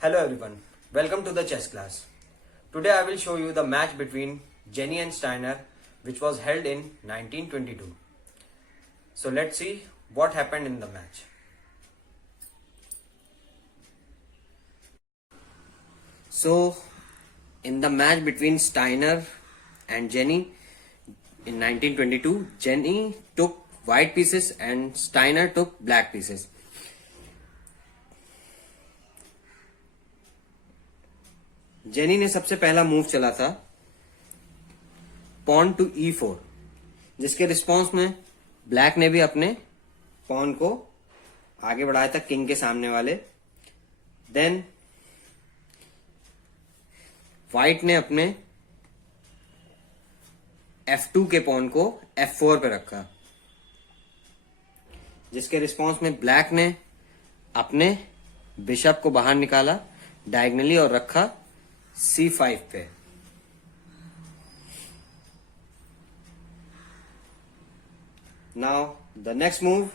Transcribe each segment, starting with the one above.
Hello everyone, welcome to the chess class. Today I will show you the match between Jenny and Steiner which was held in 1922. So let's see what happened in the match. So in the match between Steiner and Jenny in 1922, Jenny took white pieces and Steiner took black pieces. Jenny ने सबसे पहला move चला था pawn to E4, जिसके response में black ने भी अपने पॉन को आगे बढ़ाया था किंग के सामने वाले. देन व्हाइट ने अपने F2 के पॉन को F4 पे रखा, जिसके रिस्पॉन्स में ब्लैक ने अपने बिशप को बाहर निकाला डायगनली और रखा C5 पे. Now the next move,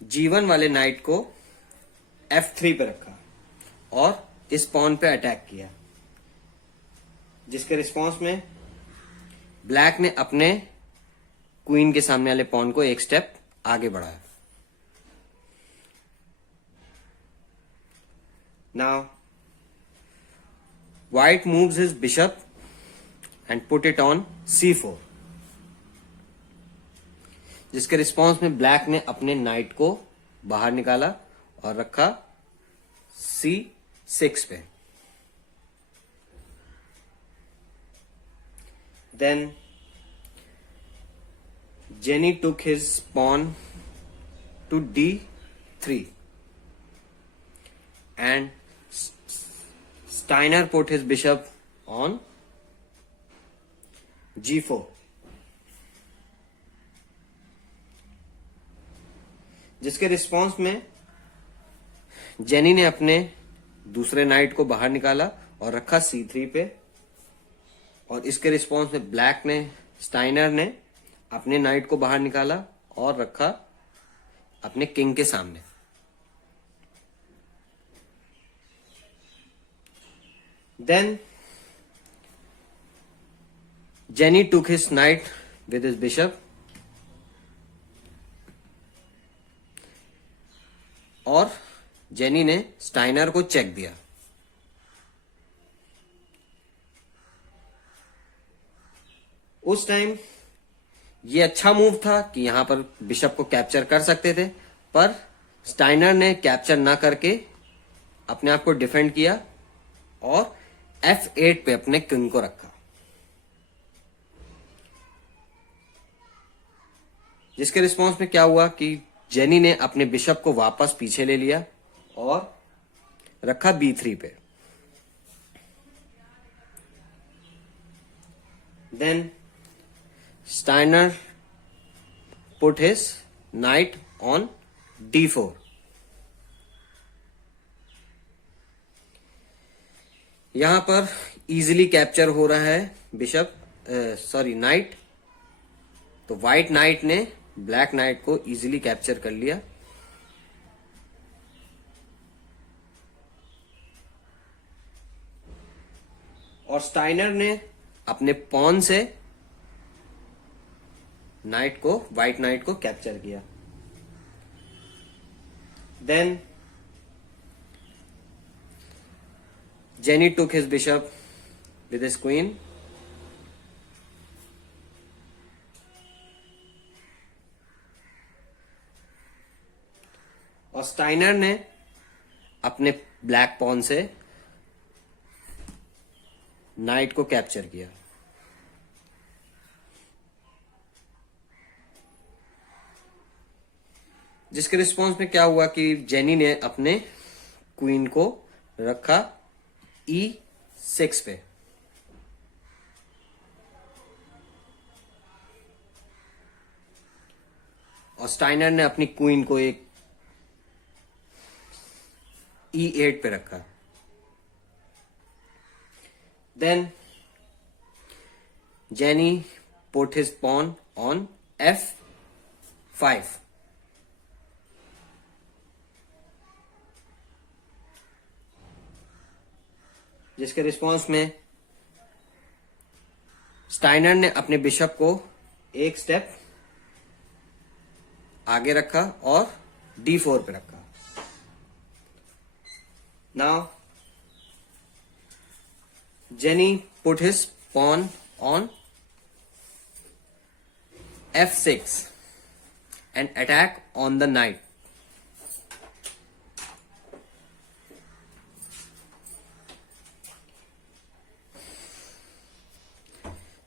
G1 वाले नाइट को F3 पे रखा और इस पॉन पे अटैक किया, जिसके रिस्पॉन्स में ब्लैक ने अपने क्वीन के सामने वाले पॉन को एक स्टेप आगे बढ़ाया. Now, white moves his bishop and put it on C4, जिसके रिस्पॉन्स में ब्लैक ने अपने नाइट को बाहर निकाला और रखा C6 पे. Then Jenny took his pawn to D3 and Steiner put his bishop on G4, जिसके रिस्पॉन्स में जेनी ने अपने दूसरे नाइट को बाहर निकाला और रखा C3 पे, और इसके रिस्पॉन्स में ब्लैक ने स्टाइनर ने अपने नाइट को बाहर निकाला और रखा अपने किंग के सामने. Then Jenny took his knight with his bishop और जेनी ने स्टाइनर को चेक दिया. उस टाइम ये अच्छा मूव था कि यहां पर बिशप को कैप्चर कर सकते थे, पर स्टाइनर ने कैप्चर ना करके अपने आप को डिफेंड किया और F8 पे अपने किंग को रखा, जिसके रिस्पॉन्स में क्या हुआ कि जेनी ने अपने बिशप को वापस पीछे ले लिया और रखा B3 पे. Then Steiner put his knight on D4. यहां पर इजीली कैप्चर हो रहा है बिशप नाइट, तो व्हाइट नाइट ने ब्लैक नाइट को इजीली कैप्चर कर लिया. और स्टाइनर ने अपने पॉन से नाइट को व्हाइट नाइट को कैप्चर किया. Then Jenny took his bishop with his queen और स्टाइनर ने अपने ब्लैक पॉन से नाइट को कैप्चर किया, जिसके रिस्पॉन्स में क्या हुआ कि जेनी ने अपने क्वीन को रखा E6 पे. और स्टाइनर ने अपनी क्वीन को एक E8 पे रखा. Then Jenny put his pawn on F5. जिसके रिस्पॉन्स में स्टाइनर ने अपने बिशप को एक स्टेप आगे रखा और D4 पे रखा। Now Jenny put his pawn on F6 and attack on the knight.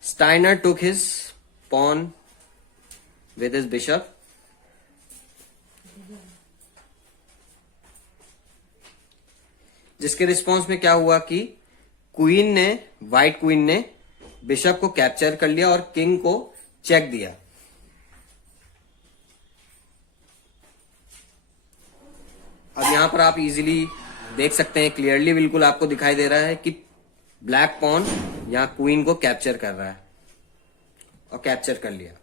Steiner took his pawn with his bishop. जिसके रिस्पॉन्स में क्या हुआ कि व्हाइट क्वीन ने बिशप को कैप्चर कर लिया और किंग को चेक दिया। अब यहां पर आप इजीली देख सकते हैं, क्लियरली बिल्कुल आपको दिखाई दे रहा है कि ब्लैक पॉन यहां क्वीन को कैप्चर कर रहा है और कैप्चर कर लिया।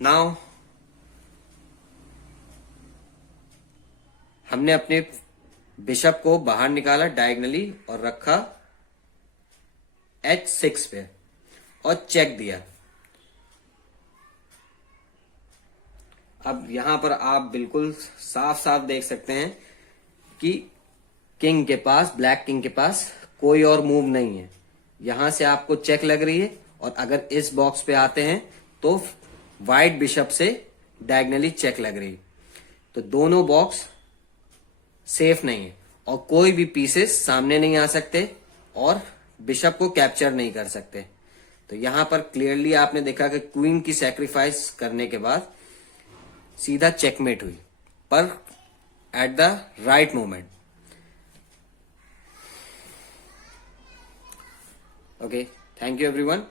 नाउ हमने अपने बिशप को बाहर निकाला डायगनली और रखा H6 पे और चेक दिया। अब यहां पर आप बिल्कुल साफ साफ देख सकते हैं कि ब्लैक किंग के पास कोई और मूव नहीं है। यहां से आपको चेक लग रही है और अगर इस बॉक्स पे आते हैं तो व्हाइट बिशप से डायगनली चेक लग रही है। तो दोनों बॉक्स सेफ नहीं है और कोई भी पीसेस सामने नहीं आ सकते और बिशप को कैप्चर नहीं कर सकते। तो यहां पर क्लियरली आपने देखा कि क्वीन की सैक्रिफाइस करने के बाद सीधा चेकमेट हुई, पर at the right moment. Okay, thank you everyone.